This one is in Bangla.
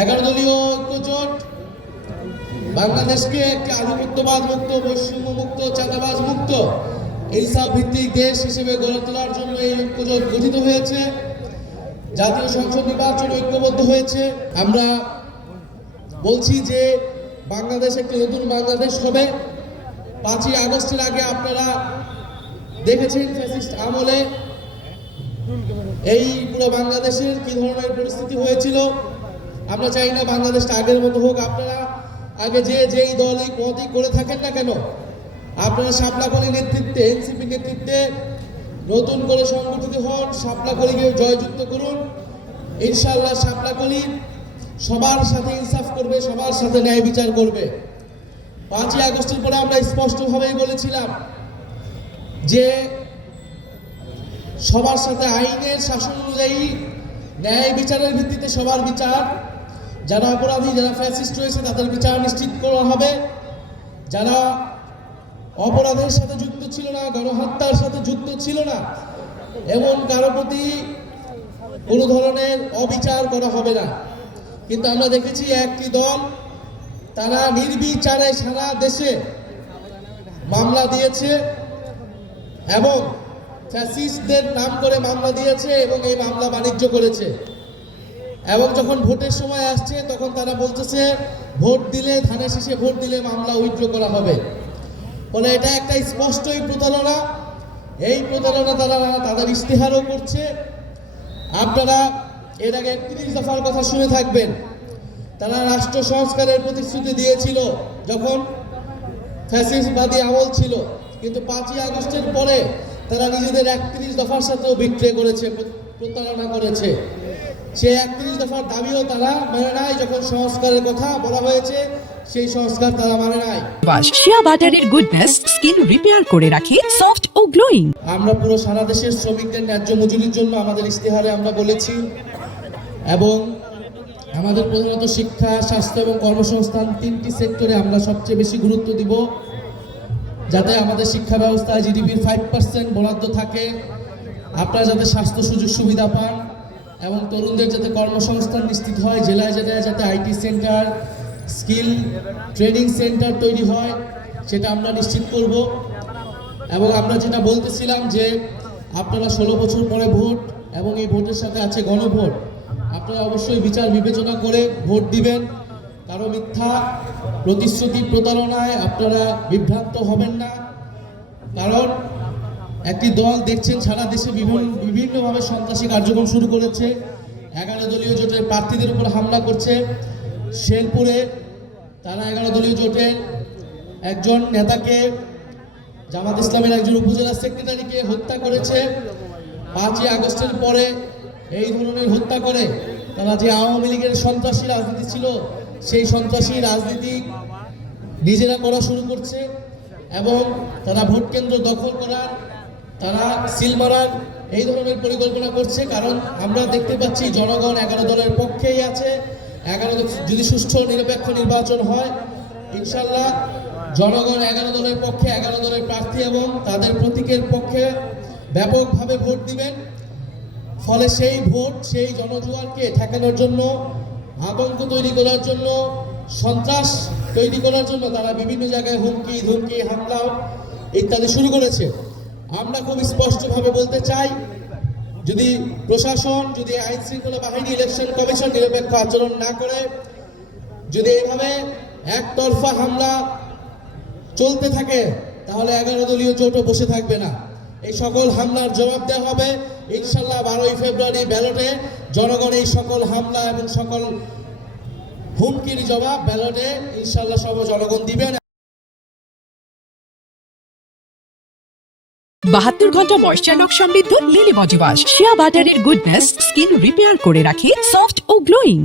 11 দলীয় ঐক্যজোট বাংলাদেশকে একটি আধিপত্যবাদ মুক্ত, বৈষম্য মুক্ত, চাঁদাবাজ মুক্ত ইনসাফ ভিত্তিক দেশ হিসেবে গড়ে তোলার জন্য এই ঐক্যজোট গঠিত হয়েছে। জাতীয় সংসদ নির্বাচন ঐক্যবদ্ধ হয়েছে। আমরা বলছি যে বাংলাদেশ একটি নতুন বাংলাদেশ হবে। 5ই আগস্টের আগে আপনারা দেখেছেন ফ্যাসিস্ট আমলে এই পুরো বাংলাদেশের কি ধরনের পরিস্থিতি হয়েছিল। আমরা চাই না বাংলাদেশটা আগের মতো হোক। আপনারা আগে যেই দলই পদই করে থাকেন না কেন, আপনারা শাপলাকলির নেতৃত্বে, এনসিপি নেতৃত্বে নতুন করে সংগঠিত হন, শাপলাকলিকে জয়যুক্ত করুন। ইনশাআল্লাহ শাপলাকলি সবার সাথে ইনসাফ করবে, সবার সাথে ন্যায় বিচার করবে। 5ই আগস্টের পরে আমরা স্পষ্টভাবেই বলেছিলাম যে সবার সাথে আইনের শাসন অনুযায়ী ন্যায় বিচারের ভিত্তিতে সবার বিচার, যারা অপরাধী, যারা ফ্যাসিস্ট রয়েছে তাদের বিচার নিশ্চিত করা হবে। যারা অপরাধের সাথে যুক্ত ছিল না, গণহত্যার সাথে যুক্ত ছিল না, এমন কারো প্রতি কোনো ধরনের অবিচার করা হবে না। কিন্তু আমরা দেখেছি একটি দল তারা নির্বিচারে সারা দেশে মামলা দিয়েছে এবং ফ্যাসিস্টদের নাম করে মামলা দিয়েছে এবং এই মামলা বাণিজ্য করেছে। এবং যখন ভোটের সময় আসছে তখন তারা বলতেছে ভোট দিলে, ধানের শেষে ভোট দিলে মামলা উইথড্র করা হবে। বলে এটা একটা স্পষ্টই প্রতারণা। এই প্রতারণা তারা তাদের ইশতেহারও করছে। আপনারা এর আগে 30 দফার কথা শুনে থাকবেন। তারা রাষ্ট্র সংস্কারের প্রতিশ্রুতি দিয়েছিল যখন ফ্যাসিস্টবাদী আমল ছিল, কিন্তু 5ই আগস্টের পরে তারা নিজেদের 31 দফার সাথেও বিট্রে করেছে, প্রতারণা করেছে। সেই 31 দফার দাবিও তারা মানে নাই। যখন সংস্কারের কথা বলা হয়েছে সেই সংস্কার তারা মানে নাই। শিয়া বাটারের গুডনেস স্কিন রিপেয়ার করে রাখে সফট ও গ্লোয়িং। আমরা পুরো সারা দেশের শ্রমিকদের ন্যায্য মজুরির জন্য আমাদের ইশতেহারে আমরা বলেছি, এবং আমাদের প্রধানত শিক্ষা, স্বাস্থ্য এবং কর্মসংস্থান 3টি সেক্টরে আমরা সবচেয়ে বেশি গুরুত্ব দিব, যাতে আমাদের শিক্ষা ব্যবস্থায় জিডিপির 5% বরাদ্দ থাকে, আপনারা যাতে স্বাস্থ্য সুযোগ সুবিধা পান এবং তরুণদের যাতে কর্মসংস্থান নিশ্চিত হয়। জেলায় জেলায় যাতে IT centre, skill training centre তৈরি হয়, সেটা আমরা নিশ্চিত করব। এবং আমরা যেটা বলতেছিলাম যে আপনারা 16 বছর পরে ভোট, এবং এই ভোটের সাথে আছে গণভোট, আপনারা অবশ্যই বিচার বিবেচনা করে ভোট দিবেন। কারো মিথ্যা প্রতিশ্রুতি, প্রতারণায় আপনারা বিভ্রান্ত হবেন না। কারণ একটি দল দেখছেন সারা দেশে বিভিন্নভাবে সন্ত্রাসী কার্যক্রম শুরু করেছে। 11 দলীয় জোটের প্রার্থীদের উপর হামলা করছে। শেরপুরে তারা 11 দলীয় জোটের একজন নেতাকে, জামাত ইসলামের একজন উপজেলা সেক্রেটারিকে হত্যা করেছে। 5ই আগস্টের পরে এই ধরনের হত্যা করে তারা যে আওয়ামী লীগের সন্ত্রাসী রাজনীতি ছিল, সেই সন্ত্রাসী রাজনীতি নিজেরা করা শুরু করছে এবং তারা ভোট কেন্দ্র দখল করার, তারা সিল মারার এই ধরনের পরিকল্পনা করছে। কারণ আমরা দেখতে পাচ্ছি জনগণ 11 দলের পক্ষেই আছে। 11 যদি সুষ্ঠু নিরপেক্ষ নির্বাচন হয়, ইনশাল্লাহ জনগণ 11 দলের পক্ষে, 11 দলের প্রার্থী এবং তাদের প্রতীকের পক্ষে ব্যাপকভাবে ভোট দিবেন। ফলে সেই ভোট, সেই জনজোয়ারকে ঠেকানোর জন্য, আতঙ্ক তৈরি করার জন্য, সন্ত্রাস তৈরি করার জন্য তারা বিভিন্ন জায়গায় হুমকি, ধমকি, হামলা ইত্যাদি শুরু করেছে। আমরা খুব স্পষ্টভাবে বলতে চাই, যদি প্রশাসন, যদি আইন শৃঙ্খলা বাহিনী, ইলেকশন কমিশন নিরপেক্ষ আচরণ না করে, যদি এইভাবে একতরফা হামলা চলতে থাকে, তাহলে 11 দলীয় জোটও বসে থাকবে না। এই সকল হামলার জবাব দেওয়া হবে ইনশাল্লাহ 12ই ফেব্রুয়ারি ব্যালটে। জনগণ এই সকল হামলা এবং সকল হুমকির জবাব ব্যালটে ইনশাল্লাহ সব জনগণ দিবেন। 72 ঘন্টা ময়েশ্চার লক সমৃদ্ধ লিলি বডি ওয়াশ। শিয়া বাটারের গুডনেস স্কিন রিপেয়ার করে রাখে সফট ও গ্লোয়িং।